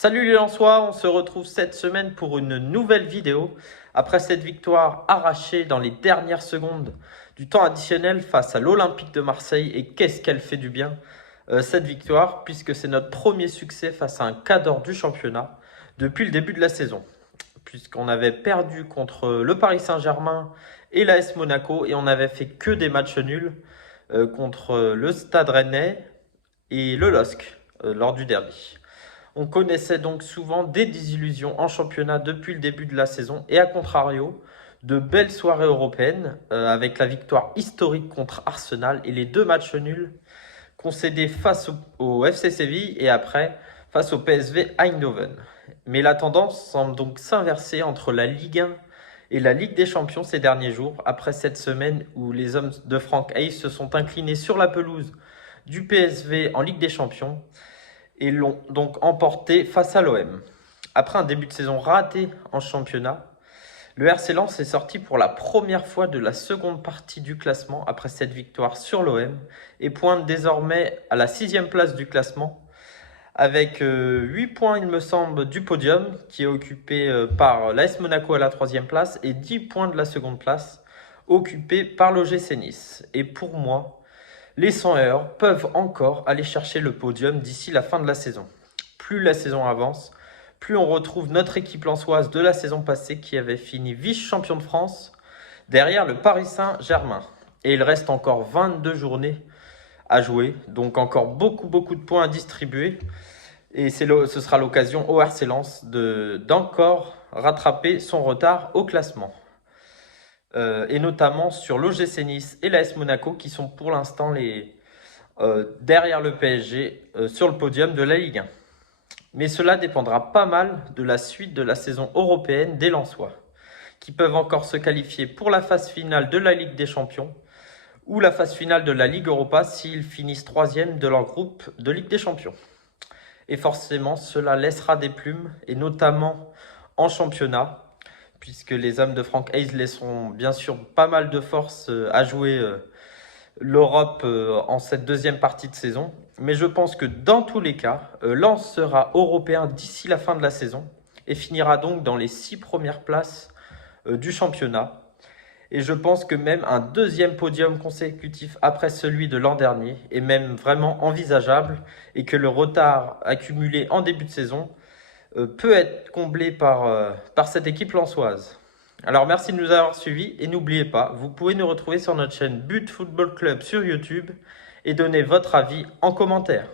Salut les Lensois, on se retrouve cette semaine pour une nouvelle vidéo. Après cette victoire arrachée dans les dernières secondes du temps additionnel face à l'Olympique de Marseille, et qu'est-ce qu'elle fait du bien cette victoire, puisque c'est notre premier succès face à un cadre du championnat depuis le début de la saison. Puisqu'on avait perdu contre le Paris Saint-Germain et l'AS Monaco, et on n'avait fait que des matchs nuls contre le Stade Rennais et le LOSC lors du derby. On connaissait donc souvent des désillusions en championnat depuis le début de la saison et à contrario, de belles soirées européennes avec la victoire historique contre Arsenal et les deux matchs nuls concédés face au FC Séville et après face au PSV Eindhoven. Mais la tendance semble donc s'inverser entre la Ligue 1 et la Ligue des Champions ces derniers jours, après cette semaine où les hommes de Franck Hayes se sont inclinés sur la pelouse du PSV en Ligue des Champions et l'ont donc emporté face à l'OM. Après un début de saison raté en championnat, le RC Lens est sorti pour la première fois de la seconde partie du classement après cette victoire sur l'OM et pointe désormais à la 6e place du classement avec 8 points, il me semble, du podium qui est occupé par l'AS Monaco à la 3e place et 10 points de la seconde place occupés par l'OGC Nice. Et pour moi, les 100 heures peuvent encore aller chercher le podium d'ici la fin de la saison. Plus la saison avance, plus on retrouve notre équipe lensoise de la saison passée qui avait fini vice-champion de France derrière le Paris Saint-Germain. Et il reste encore 22 journées à jouer, donc encore beaucoup de points à distribuer. Et ce sera l'occasion au RC Lens d'encore rattraper son retard au classement. Et notamment sur l'OGC Nice et l'AS Monaco qui sont pour l'instant derrière le PSG sur le podium de la Ligue 1. Mais cela dépendra pas mal de la suite de la saison européenne des Lensois, qui peuvent encore se qualifier pour la phase finale de la Ligue des Champions ou la phase finale de la Ligue Europa s'ils finissent 3e de leur groupe de Ligue des Champions. Et forcément, cela laissera des plumes, et notamment en championnat, puisque les hommes de Franck Hayes laisseront bien sûr pas mal de force à jouer l'Europe en cette deuxième partie de saison. Mais je pense que dans tous les cas, Lens sera européen d'ici la fin de la saison et finira donc dans les 6 premières places du championnat. Et je pense que même un deuxième podium consécutif après celui de l'an dernier est même vraiment envisageable et que le retard accumulé en début de saison peut être comblé par cette équipe lensoise. Alors merci de nous avoir suivis et n'oubliez pas, vous pouvez nous retrouver sur notre chaîne But Football Club sur YouTube et donner votre avis en commentaire.